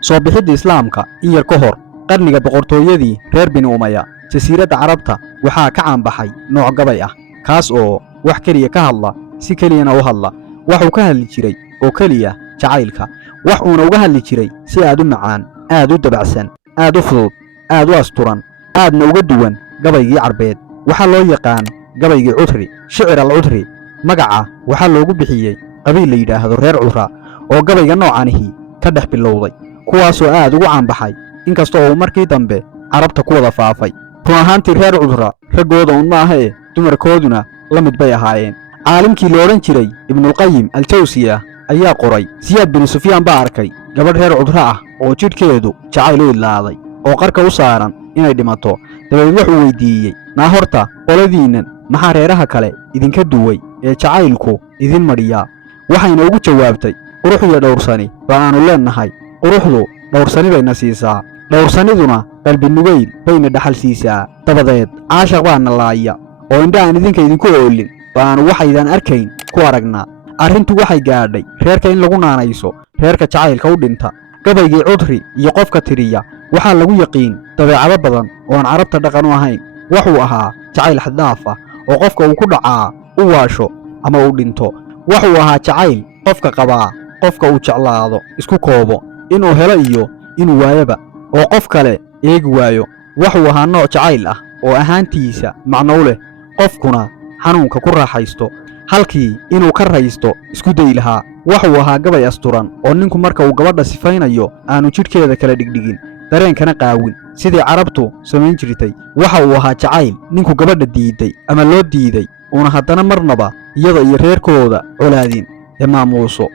soo bixidda islaamka in yar ka hor qarniga boqortooyadii reer bini umaya jasiiradda carabta waxaa ka caanbaxay nooc gabay ah kaas oo wax keliya ka hadla si keliyana u hadla waxuu ka hadli jiray oo keliya jacaylka wax uuna uga hadli jiray si aad u macaan aad u dabacsan aad u fudud aad u asturan aadna uga duwan gabaygii carbeed waxaa loo yaqaan gabaygii cudri shicir al cudri magaca waxaa loogu bixiyey qabiil la yidhaahdo reer cudra oo gabayga noocanihi ka dhex bilowday kuwaasoo aad ugu caanbaxay inkasta oo uu markii dambe carabta ku wada faafay run ahaantii reer cudra raggooda un ma ahee dumarkooduna la mid bay ahaayeen caalimkii la odhan jiray ibnulqayim aljawsiya ayaa qoray siyaad binu sufyaan baa arkay gabadh reer cudro ah oo jidhkeedu jacayl u idlaaday oo qarka u saaran inay dhimato dabadeed wuxuu weyddiiyey naa horta qoladiinnan maxaa reeraha kale idinka duway ee jacaylku idin madhiyaa waxayna ugu jawaabtay qurux iyo dhowrsani baa aannu leennahay quruxdu dhowrsani bayna siisaa dhowrsaniduna qalbinugayl bayna dhaxal siisaa dabadeed caashaq baana laaya oo indha aan idinka idinku oolin baanu waxaydaan arkayn ku aragnaa arrintu waxay gaadhay reerka in lagu naanayso reerka jacaylka u dhinta gabaygii cudri iyo qofka tiriya waxaa lagu yaqiin dabeecado badan oo aan carabta dhaqan u ahayn wuxuu ahaa jacayl xaddhaaf ah oo qofka uu ku dhacaa u waasho ama uu dhinto wuxuu ahaa jacayl qofka qabaa qofka uu jeclaado isku koobo inuu helo iyo inuu waayaba oo qof kale eegi waayo wuxuu ahaa nooc jacayl ah oo ahaantiisa macno u leh qofkuna xanuunka ku raaxaysto halkii inuu ka raysto isku day lahaa wuxuu ahaa gabay asturan oo ninku marka uu gabadha sifaynayo aanu jidhkeeda kala dhigdhigin dareenkana qaawin sidii carabtu samayn jirtay waxa uu ahaa jacayl ninku gabadha diiday ama loo diiday uuna haddana marnaba iyada iyo reerkooda colaadin ee maamuuso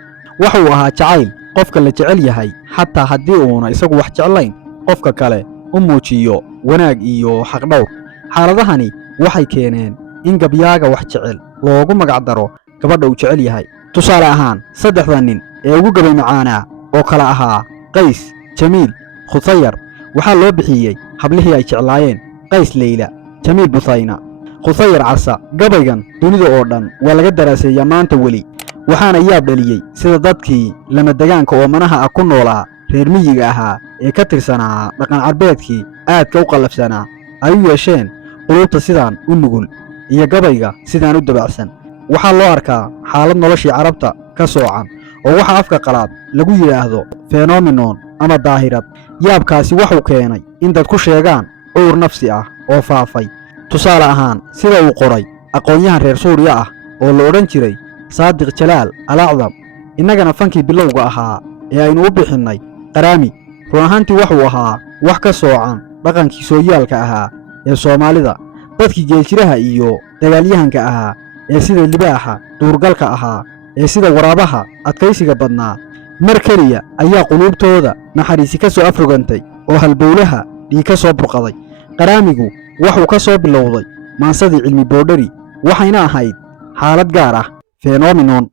wuxuu ahaa jacayl qofka la jecel yahay xataa haddii uuna isagu wax jeclayn qofka kale u muujiyo wanaag iyo xaqdhowr xaaladahani waxay keeneen in gabyaaga wax jecel loogu magacdaro gabadha uu jecel yahay tusaale ahaan saddexda nin ee ugu gabay macaanaa oo kale ahaa qays jamiil khusayar waxaa loo bixiyey hablihii ay jeclaayeen qays leyla jamiil buthayna khusayar casa gabaygan dunida oo dhan waa laga daraaseeyaa maanta weli waxaana yaab dhaliyey sida dadkii lamadegaanka oo manaha ah ku noolaa reer miyiga ahaa ee ka tirsanaa dhaqan carbeedkii aadka u qallafsanaa ay u yeesheen qulubta sidaan u nugul iyo gabayga sidaan u dabacsan waxaa loo arkaa xaalad noloshii carabta ka soocan oo waxa afka qalaad lagu yidhaahdo fenomenon ama daahirad yaabkaasi wuxuu keenay in dad ku sheegaan cudur nafsi ah oo faafay tusaale ahaan sida uu qoray aqoon-yahan reer suuriya ah oo la odhan jiray saadiq jalaal alacdam innagana fankii bilowga ahaa ee aynu u bixinnay qaraami run ahaantii wuxuu ahaa wax ka soocan dhaqankii sooyaalka ahaa ee soomaalida dadkii geeljiraha iyo dagaalyahanka ahaa ee sida libaaxa duurgalka ahaa ee sida waraabaha adkaysiga badnaa mar keliya ayaa quluubtooda naxariisi ka soo afrogantay oo halbowlaha dhiig ka soo burqaday qaraamigu wuxuu ka soo bilowday maansadii cilmi boodhari waxayna ahayd xaalad gaar ah fenomenon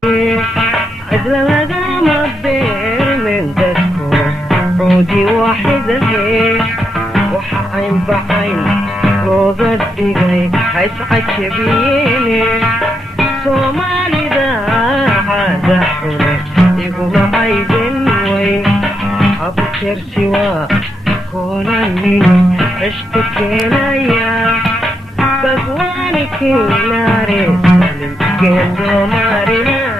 بقوانك ناري سلم كندو مارنا